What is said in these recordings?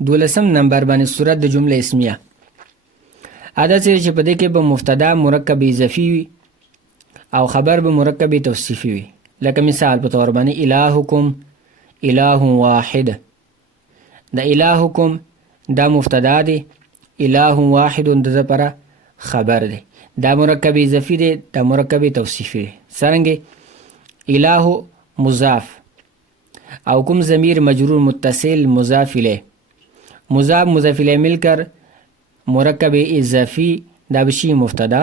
12 نمبر باندې صورت د جمله اسمیه. عادت چې په دې کې به مبتدا مرکب اضافي وي او خبر به مرکب توصیفي وي. لکه مثال په طور باندې الهکم اله واحد. د الهکم دا مبتدا دی، اله واحد د لپاره خبر دی. دا مرکب اضافي دی، دا مرکب توصیفي دی. څرنګه اله مضاف او کوم ضمیر مجرور متصل مضاف الیه، مضاف الیه ملکر مرکب اضافی دا بشی مبتدا.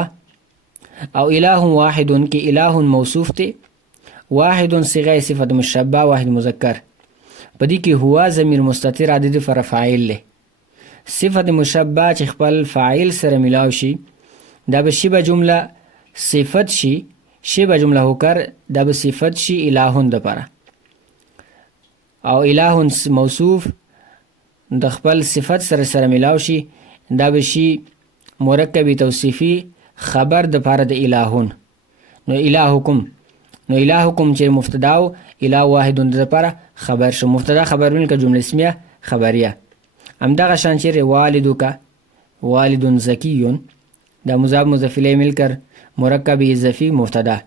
او اله واحد کی اله موصوف تی، واحد صيغه صفت مشبہ واحد مذکر. پدې کې هوا ضمیر مستتر عدد فر فاعل له. صفت مشبہ چې خپل فاعل سره ملاو شي دا به شبه جمله صفت شي، شبه جمله هوکر دا به صفت شي الهون د پاره. او الهون موصوف د خپل صفت سره ملاو شي دا به شي مرکب توصیفی خبر د پاره د الهون. نو الهکم چې مبتدا او اله واحد د لپاره خبر شو. مبتدا خبر ملک جمله اسمیه خبریه. همدغه شان چې والدک والد زکی دا مضاف مضاف الیه ملکر مرکب اضافي مبتدا.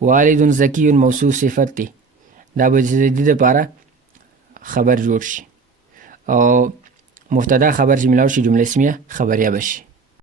والد زکی موصوف صفت دی، دا به د دې لپاره خبر جوړ شي او مبتدا خبر چې ملاو شي جمله اسمیه خبریه بشي.